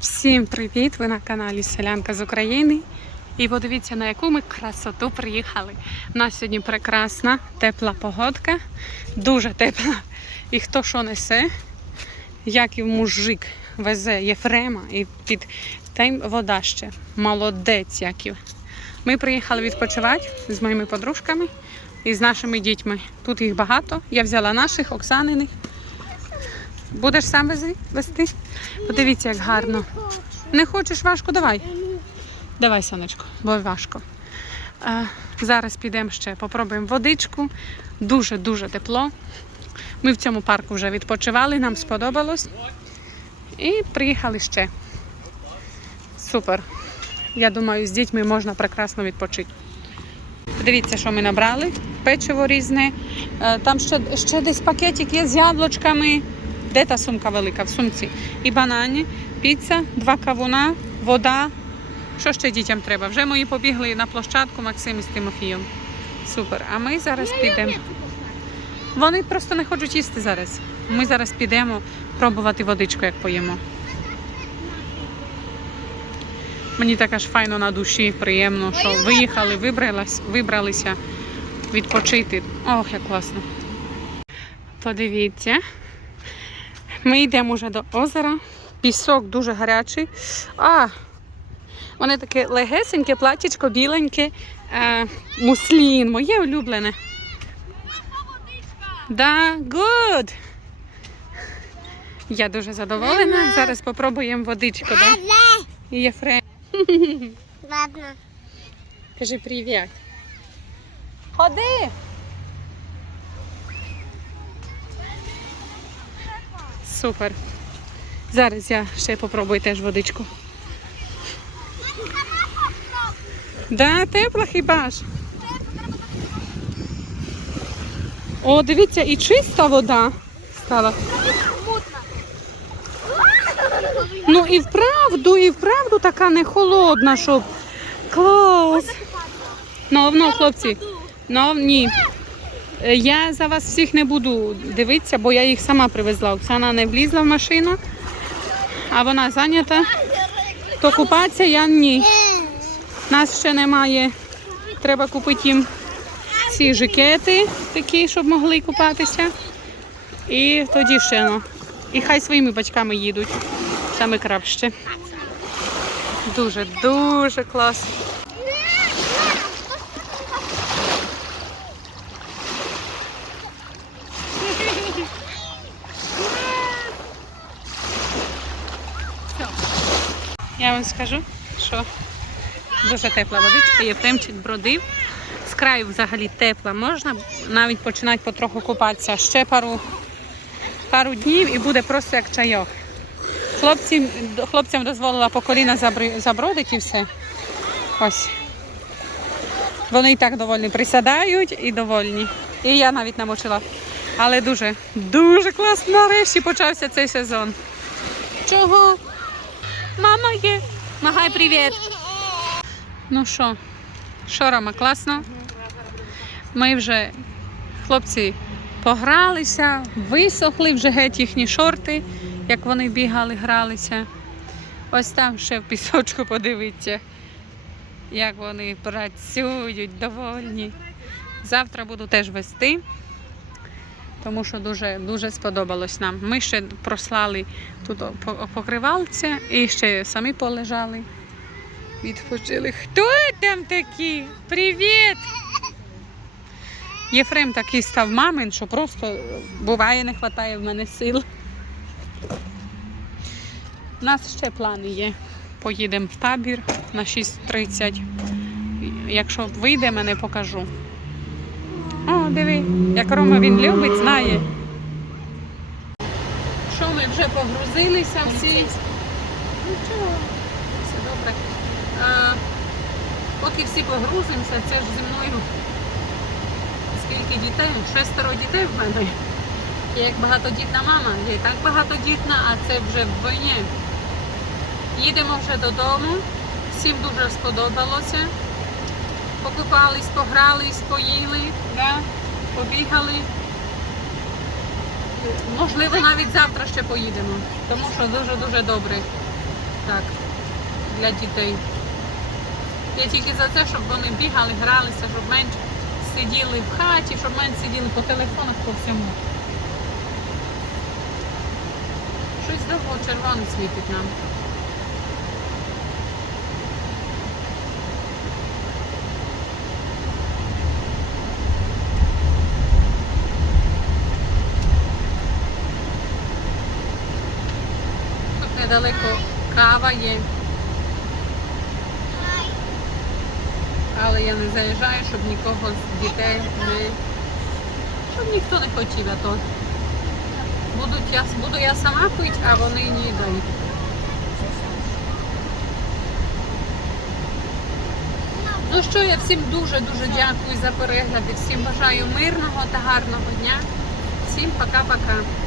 Всім привіт! Ви на каналі Селянка з України. І подивіться, на яку ми красоту приїхали. У нас сьогодні прекрасна, тепла погодка, дуже тепла. І хто що несе, як і мужик везе Єфрема і під тим вода ще. Молодець яків. Ми приїхали відпочивати з моїми подружками і з нашими дітьми. Тут їх багато. Я взяла наших, Оксаниних. Будеш сам вести? Подивіться, як гарно. Не хочеш важко? Давай. Давай, сонечко, бо важко. Е, зараз підемо ще, попробуємо водичку. Дуже-дуже тепло. Ми в цьому парку вже відпочивали, нам сподобалось. І приїхали ще. Супер. Я думаю, з дітьми можна прекрасно відпочити. Подивіться, що ми набрали. Печиво різне. Е, Там ще, ще десь пакетик є з яблучками. Де та сумка велика? В сумці. І банані, піца, два кавуна, вода. Що ще дітям треба? Вже мої побігли на площадку Максим із Тимофієм. Супер. А ми зараз підемо. Вони просто не хочуть їсти зараз. Ми зараз підемо пробувати водичку, як поїмо. Мені так аж файно на душі, приємно, що виїхали, вибралась, вибралися відпочити. Ох, як класно. Подивіться. Ми йдемо вже до озера. Пісок дуже гарячий. А, вони таке легесеньке, платічко, біленьке, е, муслін, моє улюблене. Да, good. Я дуже задоволена. Зараз попробуємо водичку. Да? І Єфрем. Ладно. Кажи привіт. Ходи. Супер. Зараз я ще попробую теж водичку. Да, тепла хіба ж. О, дивіться, і чиста вода стала. Ну і вправду, і вправду така не холодна, щоб. Клас. Ну, ну, хлопці, ну ні. Е, Я за вас всіх не буду дивитися, бо я їх сама привезла. Оксана не влізла в машину, а вона зайнята. То купатися я ні. Нас ще немає. Треба купити їм ці жакети такі, щоб могли купатися. І тоді ще ну. І хай своїми батьками їдуть. Саме краще. Дуже, дуже Я вам скажу, що дуже тепла водичка, Єфремчик бродив. З краю взагалі тепла. Можна навіть починати потроху купатися. Ще пару, пару днів і буде просто як чайок. Хлопці, хлопцям дозволила по коліна забродити і все. Ось. Вони і так довольні присядають і довольні. І я навіть намочила. Але дуже, дуже класно. Нарешті почався цей сезон. Чого? Мама є. Махай привіт. Ну що, що, Рома, класно? Ми вже, хлопці, погралися, висохли вже геть їхні шорти, як вони бігали, гралися. Ось там ще в пісочку подивіться, як вони працюють, довольні. Завтра буду теж вести, тому що дуже, дуже сподобалось нам. Ми ще прослали тут по- покривалця і ще самі полежали. Відпочили. Хто там такі? Привіт! Єфрем такий став мамин, що просто буває, не вистачає в мене сил. У нас ще плани є. Поїдемо в табір на 6.30. Якщо вийде, мене покажу. О, диви, як Рома він любить, знає. Що ми вже погрузилися всі? Нічого, все добре. А, поки всі погрузимося, це ж зі мною. Скільки дітей? Шестеро дітей в мене. Я як багатодітна мама, я і так багатодітна, а це вже вдвоє. Їдемо вже додому. Всім дуже сподобалося. Покупались, погрались, поїли, да? побігали. Можливо, навіть завтра ще поїдемо, тому що дуже-дуже добре. так, для дітей. Я тільки за це, щоб вони бігали, гралися, щоб менше сиділи в хаті, щоб менше сиділи по телефонах, по всьому. Щось довго червоне світить нам. Тут недалеко кава є, але я не заїжджаю, щоб нікого з дітей не. Щоб ніхто не хотів, а то будуть я, буду я сама пити, а вони не дають. Ну що, я всім дуже-дуже дякую за перегляд і всім бажаю мирного та гарного дня. Всім пока-пока.